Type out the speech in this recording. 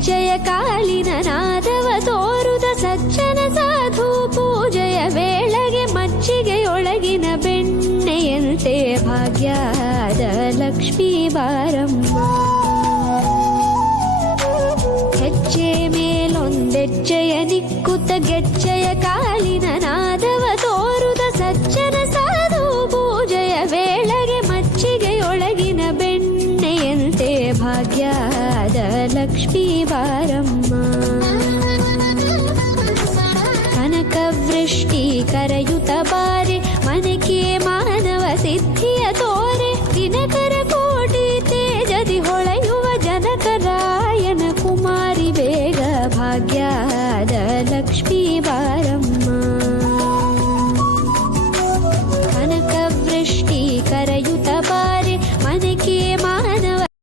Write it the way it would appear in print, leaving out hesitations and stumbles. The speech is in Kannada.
ಗೆಜ್ಜೆಯ ಕಾಲಿನ ನಾದವ ತೋರುದ ಸಜ್ಜನ ಸಾಧು ಪೂಜೆಯ ವೇಳೆಗೆ ಮಜ್ಜಿಗೆಯೊಳಗಿನ ಬೆಣ್ಣೆಯಂತೆ ಭಾಗ್ಯದ ಲಕ್ಷ್ಮೀ ಬಾರಮ್ಮ. ಹೆಜ್ಜೆ ಮೇಲೊಂದೆಜ್ಜೆಯ ನಿಕ್ಕುತ್ತ ಗೆಜ್ಜೆಯ ಕಾಲಿನ ನಾದವ ತೋರುದ ಸಜ್ಜನ ಸಾಧು ಪೂಜೆಯ ವೇಳೆಗೆ ಮಜ್ಜಿಗೆಯೊಳಗಿನ ಬೆಣ್ಣೆಯಂತೆ ಭಾಗ್ಯದ ಲಕ್ಷ್ಮೀ ಬಾರಮ್ಮ. ಕನಕ ವೃಷ್ಟಿ ಕರೆಯುತ್ತ ಬಾರೆ ಮನಕ್ಕೆ ಮಾನವ ಸಿದ್ಧಿಯ